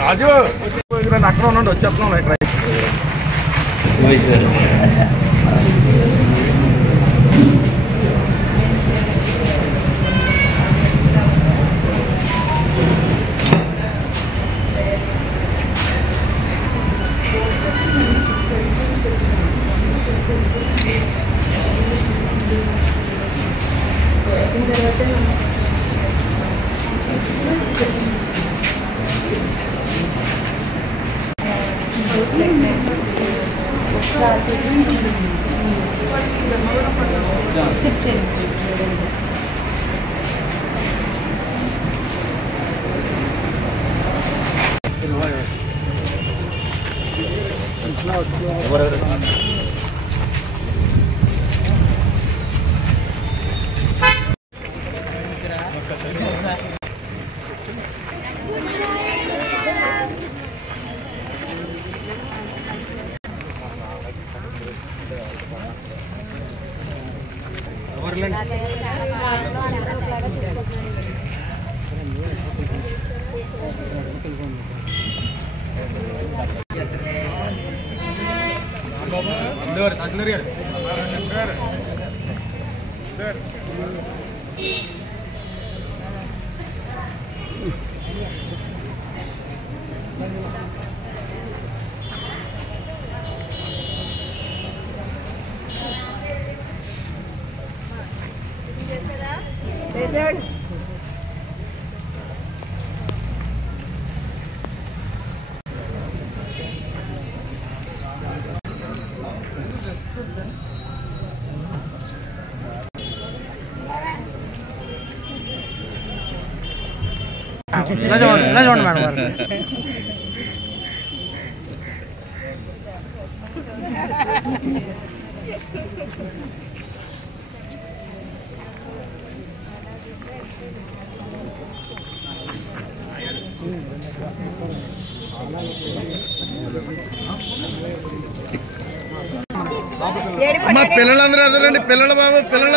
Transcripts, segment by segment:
రాజు అక్కడ ఉండండి వచ్చేస్తున్నాం ఇక్కడ చూడండి మేడం అమ్మా పిల్లలందరూ అదరండి పిల్లల బాబు పిల్లల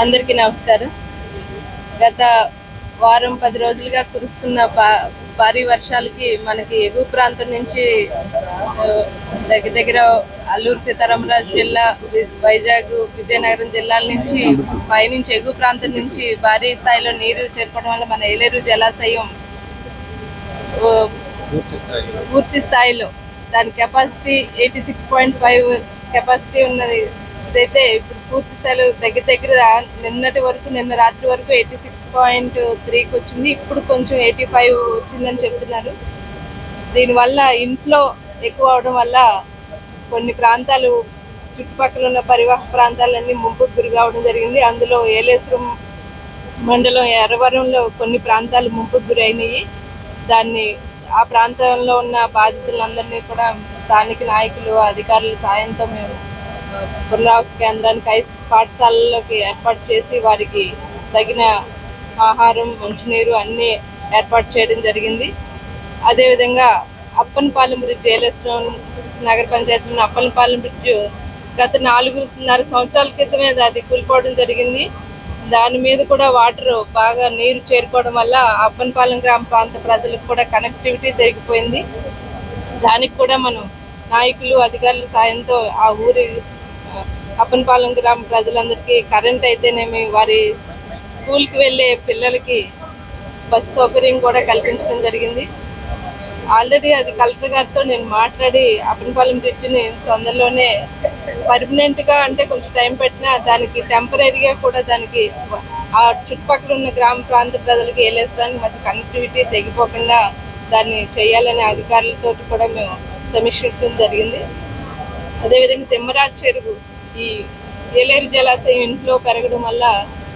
అందరికీ నమస్కారం. గత వారం 10 రోజులుగా కురుస్తున్న భారీ వర్షాలకి మనకి ఎగువ ప్రాంతం నుంచి దగ్గర అల్లూరు సీతారామరాజు జిల్లా, వైజాగ్, విజయనగరం జిల్లాల నుంచి పైనుంచి ఎగువ ప్రాంతం నుంచి భారీ స్థాయిలో నీరు చేరుకోవడం వల్ల మన ఏలేరు జలాశయం పూర్తి స్థాయిలో దాని కెపాసిటీ 86.5 కెపాసిటీ ఉన్నది. ఇదైతే ఇప్పుడు పూర్తి స్థాయిలో దగ్గర నిన్న రాత్రి వరకు 86.3కి వచ్చింది. ఇప్పుడు కొంచెం 85 వచ్చిందని చెప్తున్నారు. దీనివల్ల ఇంట్లో ఎక్కువ అవడం వల్ల కొన్ని ప్రాంతాలు, చుట్టుపక్కల ఉన్న పరివాహ ప్రాంతాలన్నీ ముంపుకు గురి కావడం జరిగింది. అందులో ఏలేశ్వరం మండలం ఎర్రవరంలో కొన్ని ప్రాంతాలు ముంపుకు గురైనాయి. ఆ ప్రాంతంలో ఉన్న బాధితులందరినీ కూడా స్థానిక నాయకులు, అధికారుల సాయంతో మేము పునరావాస కేంద్రానికి, పాఠశాలలోకి ఏర్పాటు చేసి వారికి తగిన ఆహారం, మంచినీరు అన్నీ ఏర్పాటు చేయడం జరిగింది. అదేవిధంగా అప్పనపాలెం బ్రిడ్జ్, ఏలేశ్వరం నగర పంచాయతీలోని అప్పనపాలెం బ్రిడ్జ్ గత 4.5 సంవత్సరాల క్రితమే అది కూలిపోవడం జరిగింది. దాని మీద కూడా వాటర్ బాగా నీరు చేరుకోవడం వల్ల అప్పనపాలెం గ్రామ ప్రాంత ప్రజలకు కూడా కనెక్టివిటీ తెగిపోయింది. దానికి కూడా మనం నాయకులు, అధికారుల సాయంతో ఆ ఊరి అప్పనపాలెం గ్రామ ప్రజలందరికీ కరెంట్ అయితేనేమి, వారి స్కూల్కి వెళ్ళే పిల్లలకి బస్సు సౌకర్యం కూడా కల్పించడం జరిగింది. ఆల్రెడీ అది కలెక్టర్ గారితో నేను మాట్లాడి అప్పనపాలెం బ్రిడ్జిని తొందరలోనే పర్మనెంట్గా, అంటే కొంచెం టైం పెట్టినా దానికి టెంపరీగా కూడా దానికి ఆ చుట్టుపక్కల ఉన్న గ్రామ ప్రాంత ప్రజలకి ఏలేసడానికి మధ్య కనెక్టివిటీ తెగిపోకుండా దాన్ని చేయాలనే అధికారులతో కూడా మేము సమీక్షించడం జరిగింది. అదేవిధంగా తిమ్మరాజ్ చెరువు, ఈ ఏలేరు జలాశయం ఇంట్లో పెరగడం వల్ల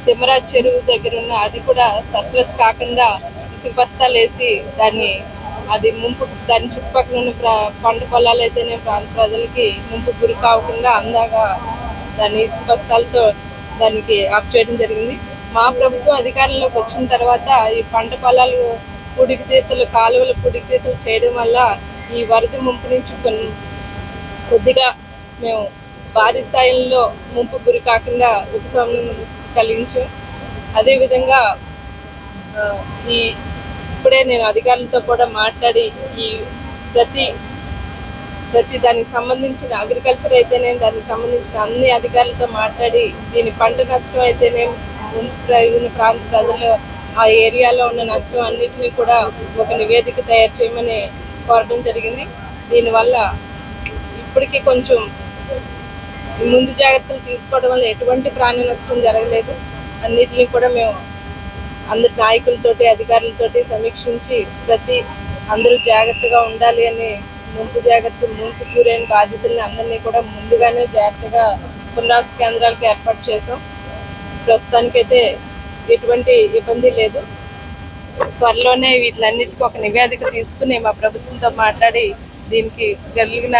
తిమ్మరాజ్ చెరువు దగ్గర ఉన్న అది కూడా సర్ప్లస్ కాకుండా ఇసుక బస్తాలు వేసి దాని చుట్టుపక్కల ఉన్న పంట పొలాలు అయితేనే ప్రాంత ప్రజలకి ముంపు గురి కాకుండా అందాగా దాన్ని ఇసుక బస్తాలతో దానికి ఆఫ్ చేయడం జరిగింది. మా ప్రభుత్వం అధికారంలోకి వచ్చిన తర్వాత ఈ పంట పొలాలు పుడికితీతలు, కాలువల పుడికితీతలు చేయడం వల్ల ఈ వరద ముంపు నుంచి కొద్దిగా మేము భారీ స్థాయిలో ముంపు గురి కాకుండా ఉపశమనం కలిగించాం. అదేవిధంగా ఇప్పుడే నేను అధికారులతో కూడా మాట్లాడి ఈ ప్రతి దానికి సంబంధించిన అగ్రికల్చర్ అయితేనే దానికి సంబంధించిన అన్ని అధికారులతో మాట్లాడి దీని పంట నష్టం అయితేనే ఉన్న ప్రాంత ప్రజలు ఆ ఏరియాలో ఉన్న నష్టం అన్నిటినీ కూడా ఒక నివేదిక తయారు చేయమని కోరడం జరిగింది. దీనివల్ల ఇప్పటికీ కొంచెం ముందు జాగ్రత్తలు తీసుకోవడం వల్ల ఎటువంటి ప్రాణ నష్టం జరగలేదు. అన్నిటినీ కూడా మేము అందరి నాయకులతోటి, అధికారులతోటి సమీక్షించి అందరూ జాగ్రత్తగా ఉండాలి అని ముంపు గురైన బాధితుల్ని అందరినీ కూడా ముందుగానే జాగ్రత్తగా పునరావాస కేంద్రాలకు ఏర్పాటు చేసాం. ప్రస్తుతానికైతే ఎటువంటి ఇబ్బంది లేదు. త్వరలోనే వీటిలన్నిటికీ ఒక నివేదిక తీసుకుని మా ప్రభుత్వంతో మాట్లాడి దీనికి కలిగిన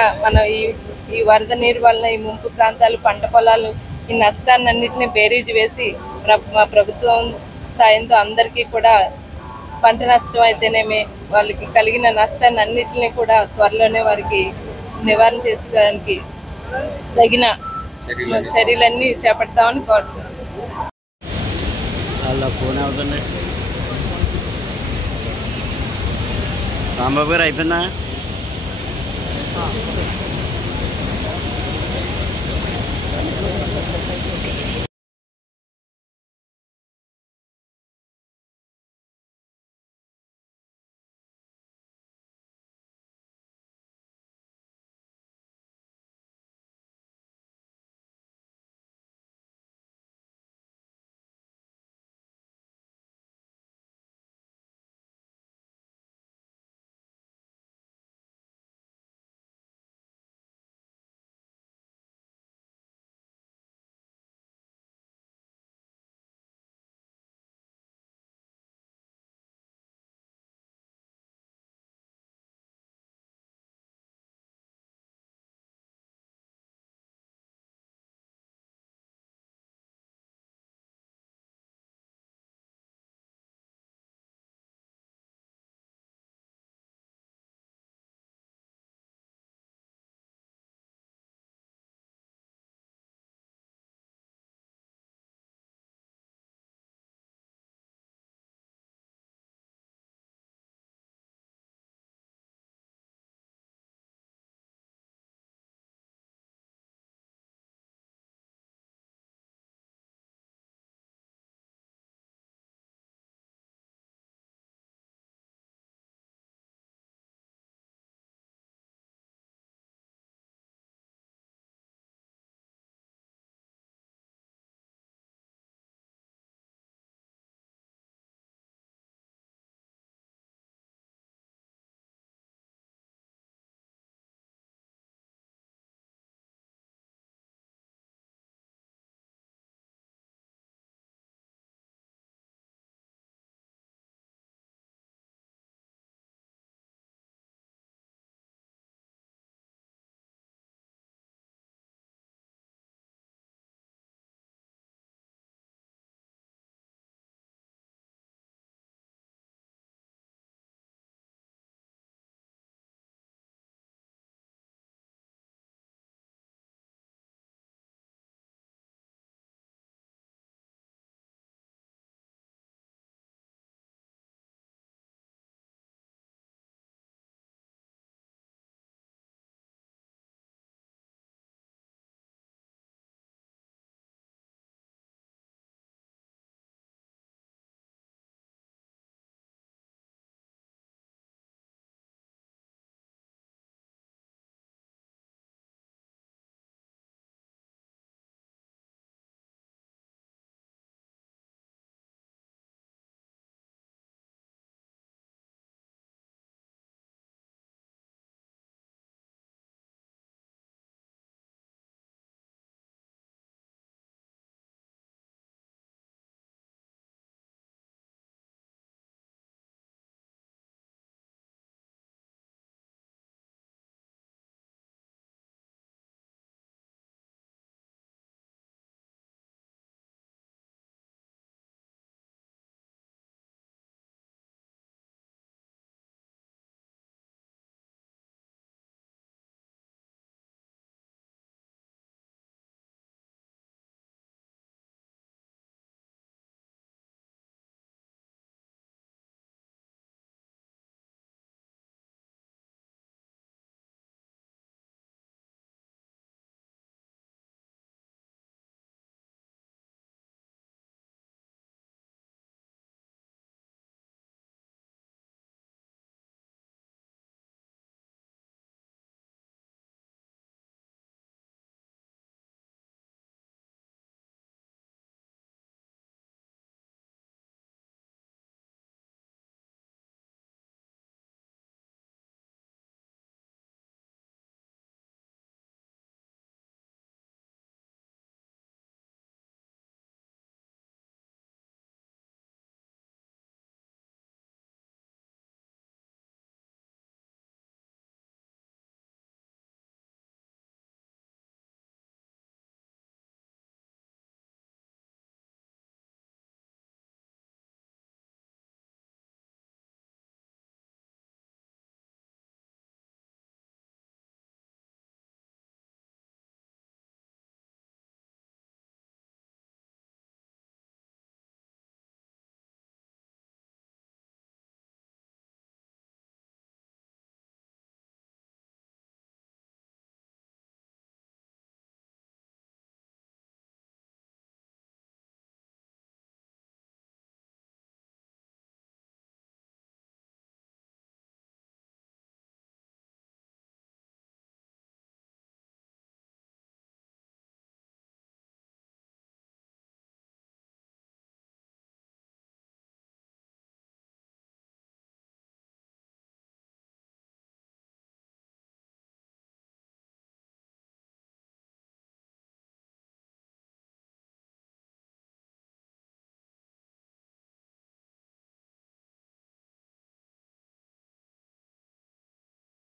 ఈ వరద నీరు వలన ఈ ముంపు ప్రాంతాలు, పంట పొలాలు, ఈ నష్టాన్నింటినీ బేరీజు వేసి మా ప్రభుత్వం సాయంతో అందరికీ కూడా పంట నష్టం అయితేనేమి, వాళ్ళకి కలిగిన నష్టాన్ని అన్నింటినీ కూడా త్వరలోనే వారికి నివారణ చేసేదానికి తగిన చర్యలన్నీ చేపడతామని కోరుతున్నాను. రాంబాబు గారు అయిపోయిందా?